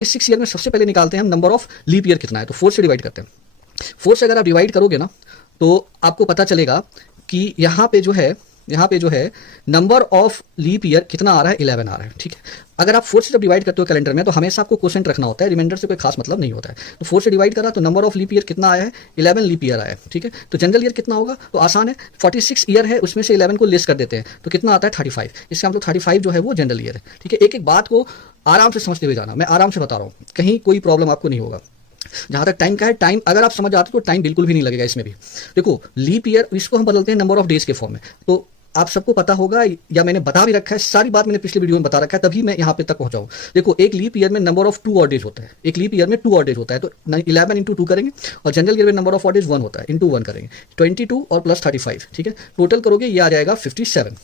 इस 6 ईयर में सबसे पहले निकालते हैं हम नंबर ऑफ लीप ईयर कितना है, तो 4 से डिवाइड करते हैं। 4 से अगर आप डिवाइड करोगे ना तो आपको पता चलेगा कि यहाँ पे जो है नंबर ऑफ लीप ईयर कितना आ रहा है, 11 आ रहा है। ठीक है, अगर आप 4 से जब डिवाइड करते हो कैलेंडर में तो हमेशा आपको क्वोशेंट रखना होता है, रिमाइंडर से कोई खास मतलब नहीं होता है। तो 4 से डिवाइड करा तो नंबर ऑफ लीप ईयर कितना आया है, 11 लीप ईयर आया है। ठीक है, तो जनरल ईयर कितना होगा, तो आसान है, 46 ईयर है उसमें से 11 को लेस कर देते हैं तो कितना आता है 35। इसका मतलब 35 जो है वो जनरल ईयर है। ठीक है, एक एक बात को आराम से समझते हुए जाना, मैं आराम से बता रहा हूँ, कहीं कोई प्रॉब्लम आपको नहीं होगा। जहां तक टाइम का है, टाइम अगर आप समझ जाते हो तो टाइम बिल्कुल भी नहीं लगेगा इसमें भी। देखो लीप ईयर इसको हम बदलते हैं नंबर ऑफ डेज के फॉर्म में, तो आप सबको पता होगा या मैंने बता भी रखा है, सारी बात मैंने पिछले वीडियो में बता रखा है, तभी मैं यहाँ पे तक पहुंचा हूँ। देखो एक लीप ईयर में नंबर ऑफ 2 ऑड डेज होता है, एक लीप ईयर में 2 ऑड डेज होता है, तो 11 इंटू 2 करेंगे, और जनरल ईयर में नंबर ऑफ ऑड डेज 1 होता है, इंटू 1 करेंगे, 22 और प्लस 35। ठीक है, टोटल करोगे ये आ जाएगा 57।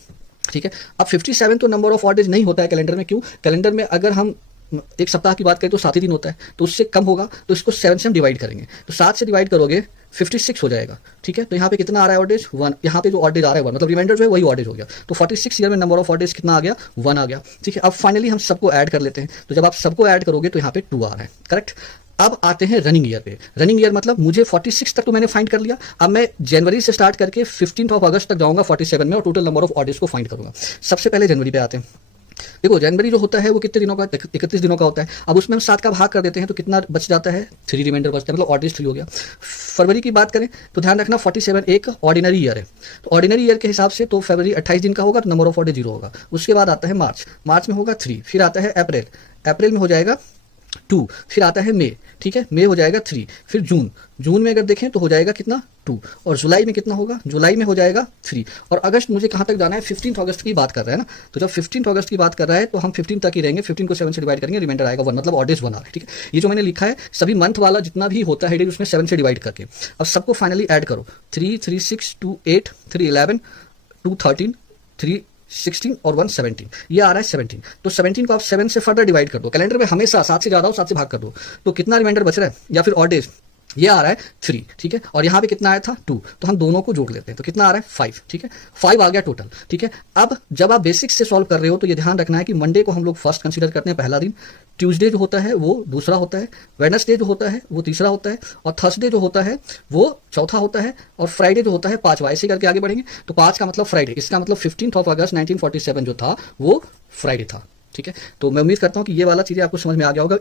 ठीक है, अब 57 तो नंबर ऑफ ऑड डेज नहीं होता है कैलेंडर में। क्यों, कैलेंडर में अगर हम एक सप्ताह की बात करें तो 7 ही दिन होता है, तो उससे कम होगा तो इसको 7 से हम डिवाइड करेंगे, तो 7 से डिवाइड करोगे 56 हो जाएगा। ठीक है, तो यहाँ पे कितना आ रहा है ऑडेज 1, यहाँ पे जो ऑडेज आ रहा है 1, मतलब रिमाइंडर जो है वही ऑडेज हो गया, तो 46 ईयर में नंबर ऑफ ऑडेज कितना आ गया, 1 आ गया। ठीक है, अब फाइनली हम सबको ऐड कर लेते हैं, तो जब आप सबको ऐड करोगे तो यहाँ पे 2 आ रहा है, करेक्ट। अब आते हैं रनिंग ईयर पे। रनिंग ईयर मतलब मुझे 46 तक तो मैंने फाइंड कर लिया, अब मैं जनवरी से स्टार्ट करके 15 अगस्त तक जाऊंगा 47 में और टोटल नंबर ऑफ ऑडेज को फाइंड करूंगा। सबसे पहले जनवरी पे आते हैं। देखो जनवरी जो होता है वो कितने दिनों का, 31 दिनों का होता है। अब उसमें हम 7 का भाग कर देते हैं तो कितना बच जाता है, 3 रिमाइंडर बचता है, मतलब ऑडेज 3 हो गया। फरवरी की बात करें तो ध्यान रखना 47 एक ऑर्डिनरी ईयर है, तो ऑर्डिनरी ईयर के हिसाब से तो फरवरी 28 दिन का होगा तो नंबर ऑफ ऑडेज 0 होगा। उसके बाद आता है मार्च, मार्च में होगा 3, फिर आता है अप्रैल, अप्रैल में हो जाएगा 2, फिर आता है मई, ठीक है, मई हो जाएगा 3, फिर जून, जून में अगर देखें तो हो जाएगा कितना 2, और जुलाई में कितना होगा, जुलाई में हो जाएगा 3, और अगस्त मुझे कहाँ तक जाना है, 15 अगस्त की बात कर रहा है ना, तो जब 15 अगस्त की बात कर रहा है तो हम 15 तक ही रहेंगे, 15 को 7 से डिवाइड करेंगे, रिमाइंडर आएगा 1, मतलब ऑडेज 1 आ रहा है। ठीक है, ये जो मैंने लिखा है सभी मंथ वाला जितना भी होता है डेज उसमें 7 से डिवाइड करके, अब सबको फाइनली ऐड करो, 3 3 6 2 8 3 11 2 13 3 16 और 1 17, ये आ रहा है 17। तो 17 को आप 7 से फर्दर डिवाइड कर दो, कैलेंडर में हमेशा 7 से ज्यादा हो 7 से भाग कर दो, तो कितना रिमाइंडर बच रहा है या फिर ऑड डेज, ये आ रहा है 3। ठीक है, और यहाँ पे कितना आया था 2, तो हम दोनों को जोड़ लेते हैं तो कितना आ रहा है 5। ठीक है, 5 आ गया टोटल। ठीक है, अब जब आप बेसिक्स से सॉल्व कर रहे हो तो ये ध्यान रखना है कि मंडे को हम लोग फर्स्ट कंसीडर करते हैं, पहला दिन, ट्यूसडे जो होता है वो दूसरा होता है, वेडनेसडे जो होता है वो तीसरा होता है, और थर्सडे जो होता है वो चौथा होता है, और फ्राइडे जो होता है 5वां। ऐसे करके आगे बढ़ेंगे तो 5 का मतलब फ्राइडे, इसका मतलब 15 अगस्त 1947 जो था वो फ्राइडे था। ठीक है, तो मैं उम्मीद करता हूँ कि ये वाला चीजें आपको समझ में आ गया होगा।